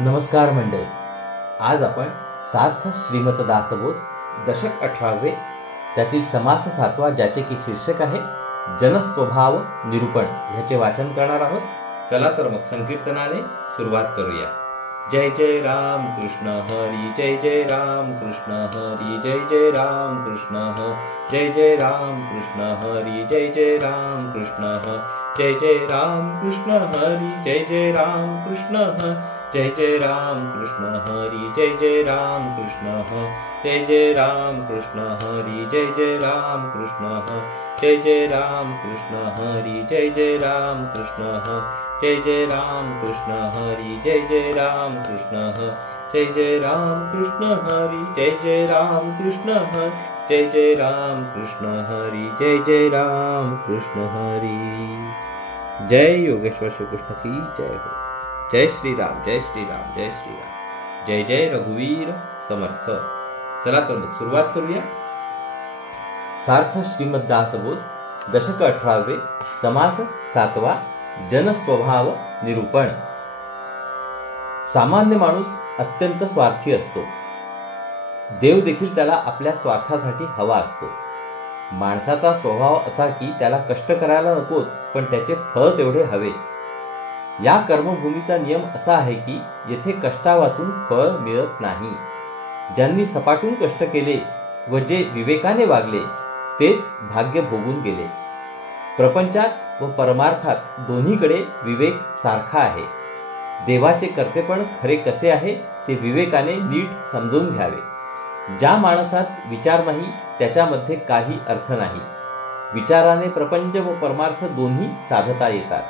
नमस्कार मंडळी, आज आपण सार्थ श्रीमत दासबोध दशक 18वे त्यातील समास 7वा ज्याचे की शीर्षक आहे जनस्वभाव निरूपण ह्याचे वाचन करणार आहोत. चला तर मग संकीर्तनाने सुरुवात करूया. जय जय राम कृष्ण हरी, जय जय राम कृष्ण हरी, जय जय राम कृष्ण हरी, जय जय राम कृष्ण हरी, जय जय राम कृष्ण हरी, जय जय राम कृष्ण हरी, जय जय राम कृष्ण हरी, जय जय राम कृष्ण हरी, जय जय राम कृष्ण हरी, जय जय राम कृष्ण हरी, जय जय राम कृष्ण हरी, जय जय राम कृष्ण हरी, जय जय राम कृष्ण हरी, जय जय राम कृष्ण हरी, जय जय राम कृष्ण हरी, जय जय राम कृष्ण हरी, जय जय राम कृष्ण हरी, जय जय राम कृष्ण हरी, जय जय राम कृष्ण हरी. जय योगेश्वर श्री कृष्ण की जय हो. जय श्री राम, जय श्री राम, जय श्री राम. जय जय रघुवीर समर्थ. चला तर मग सुरुवात करूया. सार्थ श्रीमद दासबोध दशक 18वे समास 7वा जनस्वभाव निरूपण. सामान्य माणूस अत्यंत स्वार्थी असतो. देव देखील त्याला आपल्या स्वार्थासाठी हवा असतो. माणसाचा स्वभाव असा की त्याला कष्ट करायला नकोत, पण त्याचे फळ तेवढे हवे. या कर्मभूमीचा नियम असा आहे की येथे कष्टा वाचून फळ मिळत नाही. ज्यांनी सपाटून कष्ट केले व जे विवेकाने वागले तेच भाग्य भोगून गेले. प्रपंचात व परमार्थात दोन्हीकडे विवेक सारखा आहे. देवाचे कर्तेपण खरे कसे आहे ते विवेकाने नीट समजून घ्यावे. ज्या माणसात विचार नाही त्याच्यामध्ये काही अर्थ नाही. विचाराने प्रपंच व परमार्थ दोन्ही साधता येतात.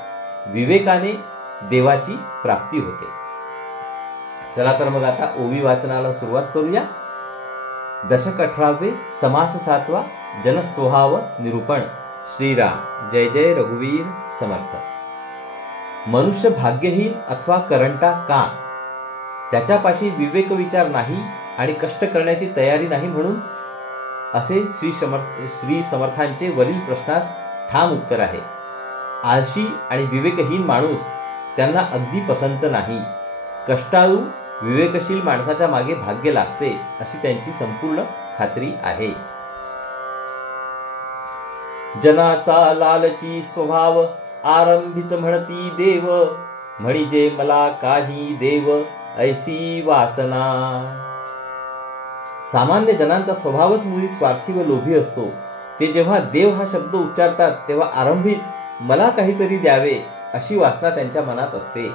विवेकाने देवाची प्राप्ती होते. चला तर मग आता ओवी वाचनाला सुरुवात करूया. दशक 18वे समास 7वा जनस्वभाव निरूपण. श्रीराम. जय जय रघुवीर समर्थ. मनुष्य भाग्यहीन अथवा करंटा का? त्याच्यापाशी विवेक विचार नाही आणि कष्ट करण्याची तयारी नाही म्हणून. असे श्री समर्थांचे वरील प्रश्नास ठाम उत्तर आहे. आळशी आणि विवेकहीन माणूस त्यांना अगदी पसंत नाही. कष्टाळू विवेकशील माणसाच्या मागे भाग्य लागते अशी त्यांची संपूर्ण खात्री आहे. जनाचा लालची स्वभाव आरंभीच म्हणती देव, म्हणजे मला काही देव ऐसी वासना. सामान्य जनांचा स्वभावच मुळी स्वार्थी व लोभी असतो. ते जेव्हा देव हा शब्द उच्चारतात तेव्हा आरंभीच मला काहीतरी द्यावे अशी वासना त्यांच्या मनात असते.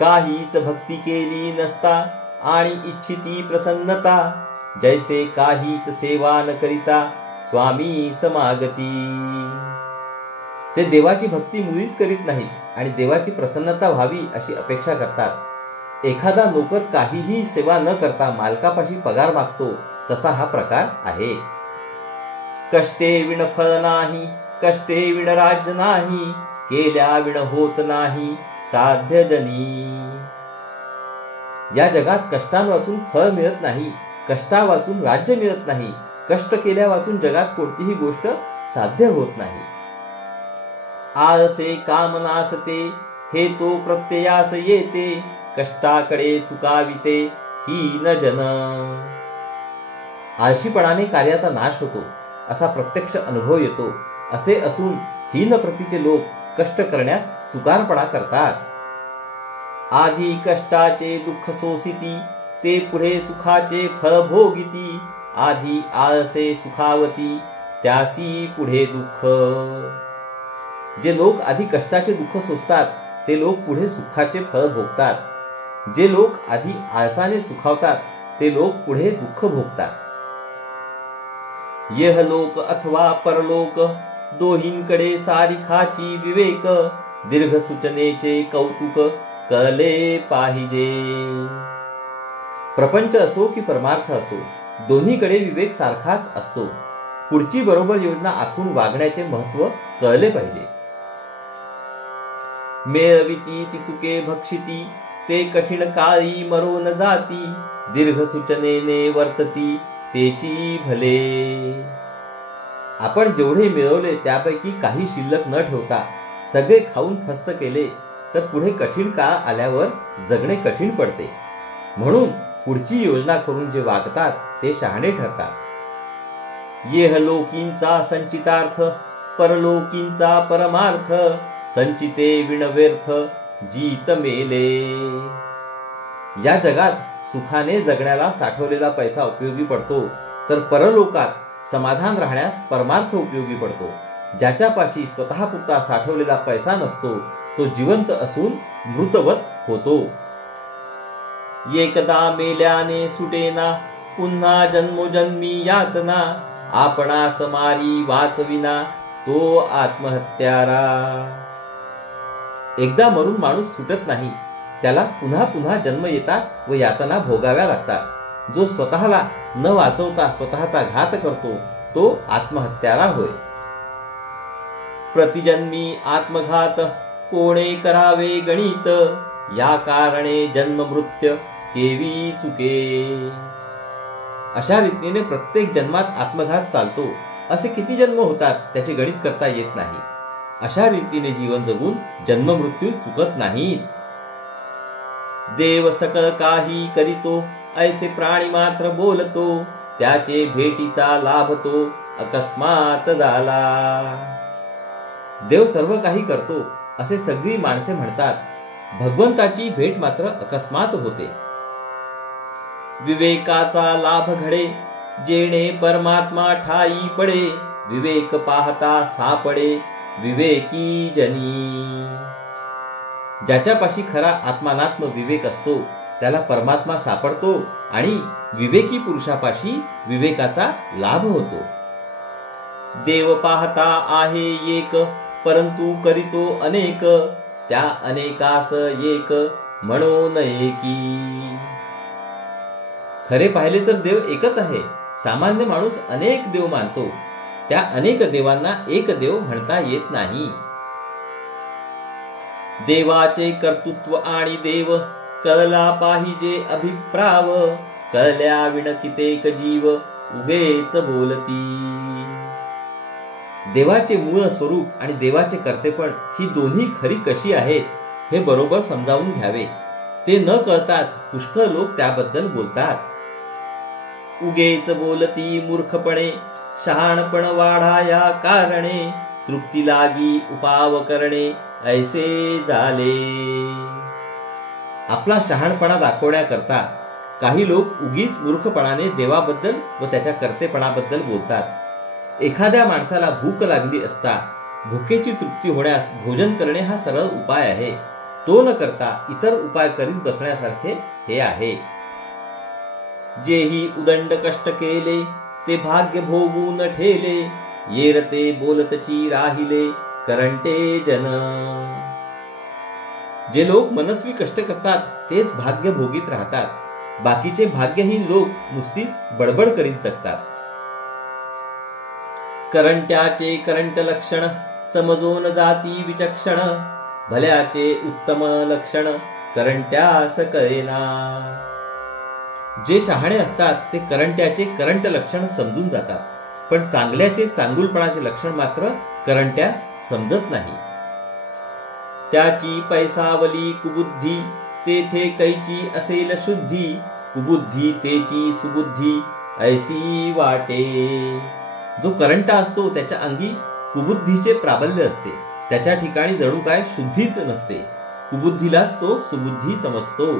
काहीच भक्ती केली नसता आणि इच्छिती प्रसन्नता, जैसे काहीच सेवा न करिता स्वामी समागती. ते देवाची भक्ती मुळीच करीत नाहीत आणि देवाची प्रसन्नता व्हावी अशी अपेक्षा करतात. एखादा नोकर काहीही सेवा न करता मालकापाशी पगार मागतो तसा हा प्रकार आहे. कष्टे विण फळ नाही, कष्टे विण राज्य नाही, केल्या विण होत नाही साध्य जनी. या जगात कष्टा वाचून फळ मिळत नाही, कष्टा वाचून राज्य मिळत नाही, कष्ट केल्या वाचून जगात कोणतीही गोष्ट साध्य होत नाही. आळसे काम नासते हे तो प्रत्ययास येते, कष्टाकडे चुकाविते हीन जन. आळशीपणाने कार्याचा नाश होतो असा प्रत्यक्ष अनुभव येतो. असे असून हीन प्रतीचे लोक कष्ट करण्यात चुकारपणा करतात. आधी कष्टाचे दुःख सोसिती, ते पुढे सुखाचे फळ भोगिती. आधी आळसे सुखावती, त्यासी पुढे दुःख. जे लोक आधी कष्टाचे दुःख सोसतात ते लोक पुढे सुखाचे फळ भोगतात. जे लोक आधी आळसाने सुखावतात ते लोक पुढे दुःख भोगतात. यह लोक अथवा परलोक दोहींकडे सारिखाची विवेक, दीर्घ सूचनेचे कौतुक कळले पाहिजे. प्रपंच असो की परमार्थ असो दोन्हीकडे विवेक सारखाच असतो. पुढची बरोबर योजना आखून वागण्याचे महत्व कळले पाहिजे. मेळविती तितुके भक्षिती, ते कठीण काळी मरून जाती. दीर्घ सूचनेने वर्तती तेची भले. आपण जेवढे मिळवले त्यापैकी काही शिल्लक न ठेवता सगळे खाऊन फस्त केले तर पुढे कठीण काळ आल्यावर जगणे कठीण पडते. म्हणून पुढची योजना करून जे वागतात ते शहाणे ठरतात. येहलोकींचा संचितार्थ, परलोकींचा परमार्थ, संचिते विणव्यर्थ जीत मेले. या जगात सुखाने जगण्याला साठवलेला पैसा उपयोगी पडतो, तर परलोकात समाधान राहण्यास परमार्थ उपयोगी पडतो. ज्याच्यापाशी स्वतःपुरता साठवलेला पैसा नसतो तो जिवंत असून मृतवत होतो. एकदा मेल्याने सुटेना, पुन्हा जन्मोजन्मी यातना, आपणास मारी वाचविना तो आत्महत्यारा. एकदा मरून माणूस सुटत नाही, त्याला पुन्हा पुन्हा जन्म येतात व यातना भोगाव्या लागतात. जो स्वतःला न वाचवता स्वतःचा घात करतो तो आत्महत्यारा होय. प्रतिजन्मी आत्मघात कोणे करावे गणित, या कारणे जन्म मृत्यू केवी चुके. अशा रीतीने प्रत्येक जन्मात आत्मघात चालतो. असे किती जन्म होतात त्याचे गणित करता येत नाही. अशा रीतीने जीवन जगून जन्म मृत्यू चुकत नाहीत. देव सकळ काही करीतो, ऐसे प्राणी मात्र बोलतो, त्याचे भेटीचा लाभ तो अकस्मात झाला. देव सर्व काही करतो असे सगळी माणसे म्हणतात, भगवंताची भेट मात्र अकस्मात होते. विवेकाचा लाभ घडे, जेणे परमात्मा ठाई पडे, विवेक पाहता सापडे विवेकी जनी. ज्याच्यापाशी खरा आत्मानात्म विवेक असतो त्याला परमात्मा सापडतो आणि विवेकी पुरुषापाशी विवेकाचा लाभ होतो. देव पाहता आहे एक, परंतु करीतो अनेक, त्या अनेकास एक म्हणून एकी. खरे पाहिले तर देव एकच आहे. सामान्य माणूस अनेक देव मानतो. त्या अनेक देवांना एक देव म्हणता येत नाही. देवाचे कर्तृत्व आणि देव कळला पाहिजे अभिप्राव, कळल्या विण कितेक जीव उभेच बोलती. देवाचे मूळ स्वरूप आणि देवाचे कर्तेपण ही दोन्ही खरी कशी आहेत हे बरोबर समजावून घ्यावे. ते न कळताच पुष्कळ लोक त्याबद्दल बोलतात. उगेच बोलती मूर्खपणे, शहाणपण वाढा या कारणे, तृप्ती लागी उपाव करणे ऐसे झाले. आपला शहाणपणा दाखवण्याकरता काही लोक उगीच मूर्खपणाने देवाबद्दल व त्याच्या कर्तेपणाबद्दल बोलतात. एखाद्या माणसाला भूक लागली असता भुकेची तृप्ती होण्यास भोजन करणे हा सरळ उपाय आहे. तो न करता इतर उपाय करीत बसण्यासारखे हे आहे. जेही उदंड कष्ट केले ते भाग्य भोगून ठेले, येरते बोलतची राहिले करंटे जन. जे लोक मनस्वी कष्ट करतात तेच भाग्य भोगीत राहतात. बाकीचे भाग्यहीन लोक नुसतीच बडबड करीत जगतात. करंट्याचे करंट लक्षण समजून जाती विचक्षण, भल्याचे उत्तम लक्षण करंट्यास कळेना. जे शहाणे असतात ते करंट्याचे करंट लक्षण समजून जातात, पण चांगल्याचे चांगुलपणाचे लक्षण मात्र करंट्यास समजत नाही. त्याची पैसावली कुबुद्धी, तेथे कैची असेल शुद्धी, कुबुद्धी तेची सुबुद्धी ऐसी वाटे. जो करंटा असतो त्याच्या अंगी कुबुद्धीचे प्राबल्य असते. त्याच्या ठिकाणी जणू काय शुद्धीच नसते. कुबुद्धीलाच तो सुबुद्धी समजतो.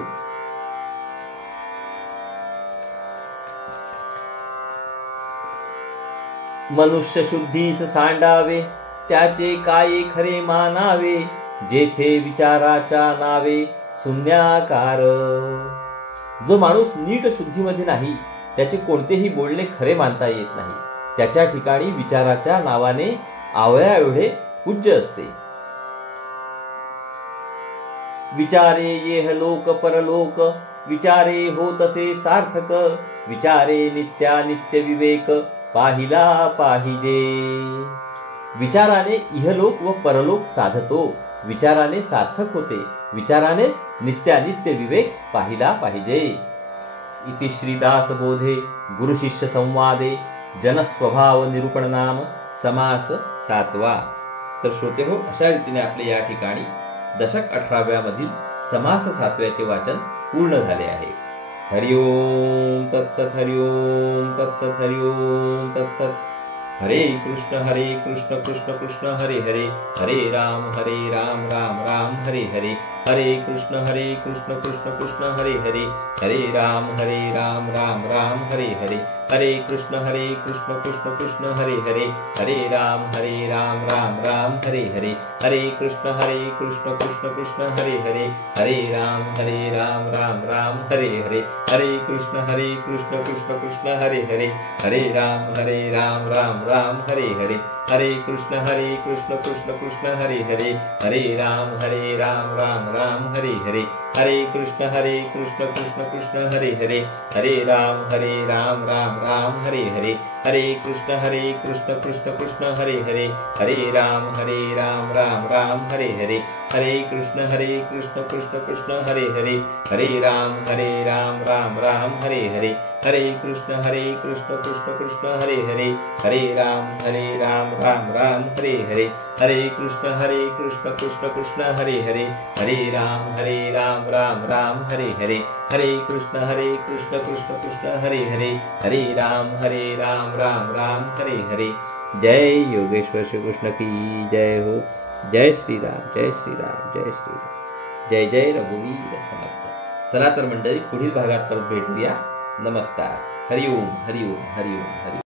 मनुष्य शुद्धीस सांडावे, त्याचे काय खरे मानावे, जेथे विचाराच्या नावे शून्याकार. जो माणूस नीट शुद्धीमध्ये नाही त्याचे कोणतेही बोलणे खरे मानता येत नाही. त्याच्या ठिकाणी विचाराच्या नावाने आवळ्या एवढे पूज्य असते. विचारे येह लोक परलोक, विचारे हो तसे सार्थक, विचारे नित्यानित्य विवेक पाहिला पाहिजे. विचाराने इहलोक व परलोक साधतो, विचाराने सार्थक होते, विचारानेच नित्यानित्य विवेक पाहिला पाहिजे. इति श्रीदास बोधे गुरुशिष्य संवादे जनस्वभाव निरूपण नाम समास 7वा. तर श्रोते हो, अशा रीतीने आपले या ठिकाणी दशक 18व्या मधील समास 7व्याचे वाचन पूर्ण झाले आहे. हरिओम तत्सत. हरिओम तत्सत. हरिओम तत्सत. हरे कृष्ण कृष्ण कृष्ण हरे हरे, हरे राम राम राम हरे हरे, हरे कृष्ण कृष्ण कृष्ण हरे हरे, हरे राम राम राम हरे हरे, हरे कृष्ण कृष्ण कृष्ण हरे हरे, हरे राम राम राम हरे हरे, हरे कृष्ण कृष्ण कृष्ण हरे हरे, हरे राम राम राम हरे हरे, हरे कृष्ण कृष्ण कृष्ण हरे हरे, हरे राम राम हरे हरे, हरे कृष्ण कृष्ण कृष्ण हरे हरे, हरे राम राम हरे हरे, हरे कृष्ण कृष्ण कृष्ण हरे हरे, हरे राम राम हरे हरे, हरे कृष्ण कृष्ण कृष्ण हरे हरे, हरे राम राम हरे हरे, हरे कृष्ण कृष्ण कृष्ण हरे हरे, हरे राम राम हरे हरे, हरे कृष्ण कृष्ण कृष्ण हरे हरे, हरे राम राम हरे हरे, हरे कृष्ण कृष्ण कृष्ण हरे हरे, हरे राम राम हरे हरे, हरे कृष्ण कृष्ण कृष्ण हरे हरे, हरे राम राम राम हरे हरे. जय योगेश्वर श्री कृष्ण की जय हो. जय श्री राम, जय श्री राम, जय श्री राम. जय जय रघुवीर समर्थ. चला तर मंडळी, पुढील भागात परत भेटूया. नमस्कार. हरिओम हरिओम हरिओम हरिओम.